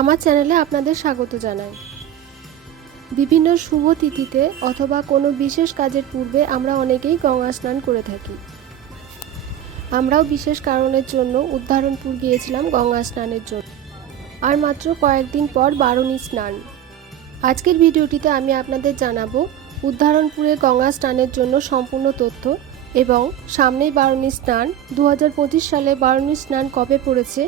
আমার চ্যানেলে আপনাদের স্বাগত জানাই। বিভিন্ন শুভ তিথিতে অথবা কোনো বিশেষ কাজের পূর্বে আমরা অনেকেই গঙ্গা স্নান করে থাকি। আমরাও বিশেষ কারণের জন্য উদ্ধারণপুর গিয়েছিলাম গঙ্গা স্নানের জন্য। আর মাত্র কয়েকদিন পর বারুণী স্নান। আজকের ভিডিওটিতে আমি আপনাদের জানাব উদ্ধারণপুরে গঙ্গা স্নানের জন্য সম্পূর্ণ তথ্য এবং সামনেই বারুণী স্নান। দু হাজার পঁচিশ সালে বারুণী স্নান কবে পড়েছে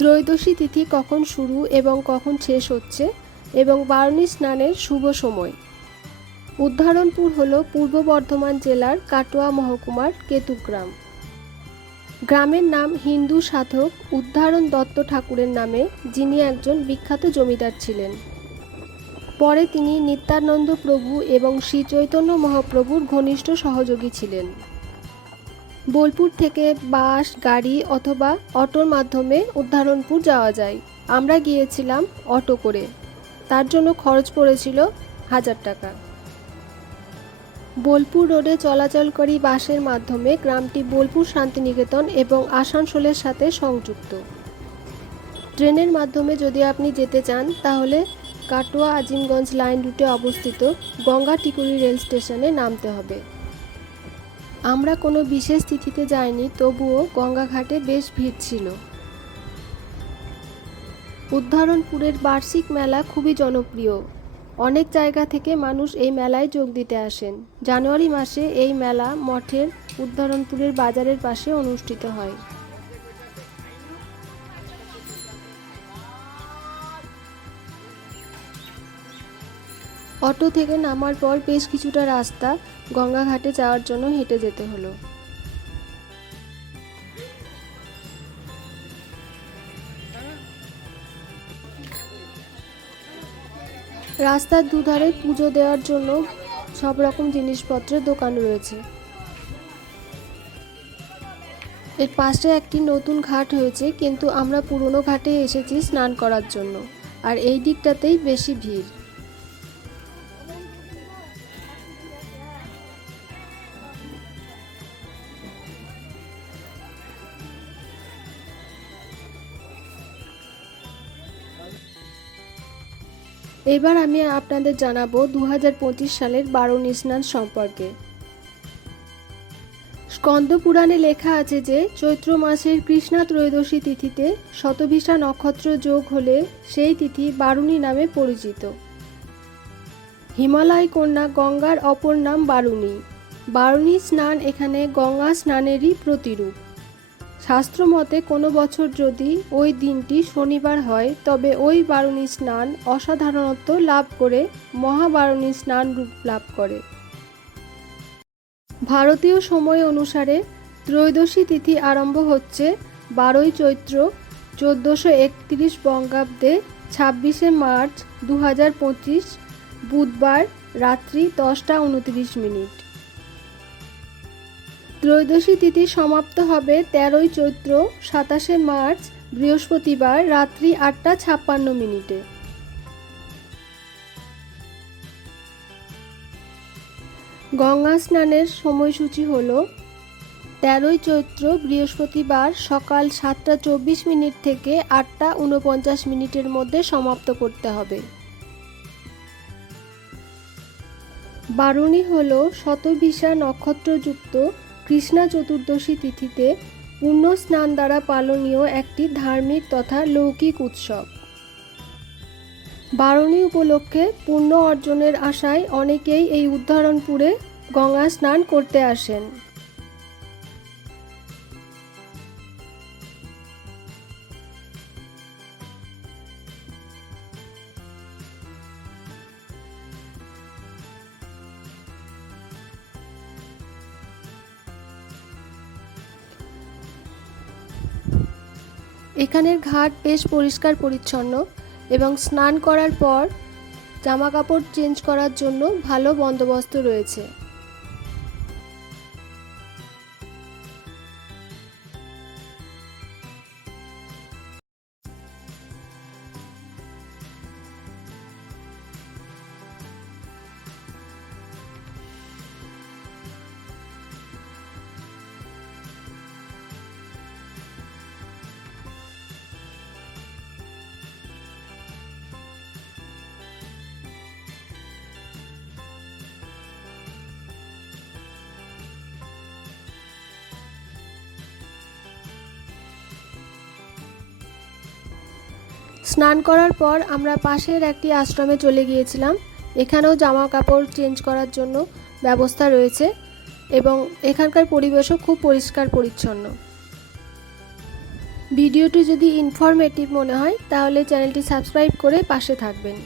ত্রয়োদশী তিথি কখন শুরু এবং কখন শেষ হচ্ছে এবং বারুণী স্নানের শুভ সময়। উদ্ধারণপুর হল পূর্ব বর্ধমান জেলার কাটোয়া মহকুমার কেতুগ্রাম। গ্রামের নাম হিন্দু সাধক উদ্ধারণ দত্ত ঠাকুরের নামে যিনি একজন বিখ্যাত জমিদার ছিলেন। পরে তিনি নিত্যানন্দ প্রভু এবং শ্রী চৈতন্য মহাপ্রভুর ঘনিষ্ঠ সহযোগী ছিলেন। বোলপুর থেকে বাস, গাড়ি অথবা অটোর মাধ্যমে উদ্ধারণপুর যাওয়া যায়। আমরা গিয়েছিলাম অটো করে। তার জন্য খরচ পড়েছিল হাজার টাকা। বোলপুর রোডে চলাচলকারী বাসের মাধ্যমে গ্রামটি বোলপুর শান্তিনিকেতন এবং আসানসোলের সাথে সংযুক্ত। ট্রেনের মাধ্যমে যদি আপনি যেতে চান, তাহলে কাটোয়া আজিমগঞ্জ লাইন রুটে অবস্থিত গঙ্গা টিকুরি রেল স্টেশনে নামতে হবে। আমরা কোনো বিশেষ তিথিতে যাইনি, তবুও গঙ্গাঘাটে বেশ ভিড় ছিল। উদ্ধারণপুরের বার্ষিক মেলা খুবই জনপ্রিয়। অনেক জায়গা থেকে মানুষ এই মেলায় যোগ দিতে আসেন। জানুয়ারি মাসে এই মেলা মঠের উদ্ধারণপুরের বাজারের পাশে অনুষ্ঠিত হয়। অটো থেকে নামার পর বেশ কিছুটা রাস্তা গঙ্গাঘাটে যাওয়ার জন্য হেঁটে যেতে হলো। রাস্তার দুধারে পুজো দেওয়ার জন্য সব রকম জিনিসপত্রের দোকান রয়েছে। এর পাশে একটি নতুন ঘাট হয়েছে, কিন্তু আমরা পুরনো ঘাটে এসেছি স্নান করার জন্য, আর এই দিকটাতেই বেশি ভিড়। এবার আমি আপনাদের জানাব দু হাজার পঁচিশ সালের বারুণী স্নান সম্পর্কে। স্কন্দ পুরাণে লেখা আছে যে, চৈত্র মাসের কৃষ্ণা ত্রয়োদশী তিথিতে শতভিষা নক্ষত্র যোগ হলে সেই তিথি বারুণী নামে পরিচিত। হিমালয় কন্যা গঙ্গার অপর নাম বারুণী। বারুণী স্নান এখানে গঙ্গা স্নানেরই প্রতিরূপ। শাস্ত্রমতে কোনো বছর যদি ওই দিনটি শনিবার হয়, তবে ওই বারুণী স্নান অসাধারণত্ব লাভ করে মহাবারুণী স্নান রূপ লাভ করে। ভারতীয় সময় অনুসারে ত্রয়োদশী তিথি আরম্ভ হচ্ছে বারোই চৈত্র চোদ্দোশো একত্রিশ বঙ্গাব্দে ছাব্বিশে মার্চ দু হাজার পঁচিশ, বুধবার রাত্রি দশটা উনত্রিশ মিনিট। ত্রয়োদশী তিথি সমাপ্ত হবে তেরোই চৈত্র, সাতাশে মার্চ, বৃহস্পতিবার রাত্রি আটটা ছাপ্পান্ন মিনিটে। গঙ্গা স্নানের সময়সূচি হল তেরোই চৈত্র, বৃহস্পতিবার সকাল সাতটা চব্বিশ মিনিট থেকে আটটা উনপঞ্চাশ মিনিটের মধ্যে সমাপ্ত করতে হবে। বারুণী হল শতভিসা নক্ষত্রযুক্ত কৃষ্ণা চতুর্দশী তিথিতে পূর্ণ স্নান দ্বারা পালনীয় একটি ধার্মিক তথা লৌকিক উৎসব। বারণী উপলক্ষে পুণ্য অর্জনের আশায় অনেকেই এই উদ্ধারণপুরে গঙ্গা স্নান করতে আসেন। এখানের ঘাট বেশ পরিষ্কার পরিচ্ছন্ন এবং স্নান করার পর জামা কাপড় চেঞ্জ করার জন্য ভালো বন্দোবস্ত রয়েছে। স্নান করার পর আমরা পাশের একটি আশ্রমে চলে গিয়েছিলাম। এখানেও জামা কাপড় চেঞ্জ করার জন্য ব্যবস্থা রয়েছে এবং এখানকার পরিবেশও খুব পরিষ্কার পরিচ্ছন্ন। ভিডিওটি যদি ইনফরমেটিভ মনে হয়, তাহলে চ্যানেলটি সাবস্ক্রাইব করে পাশে থাকবেন।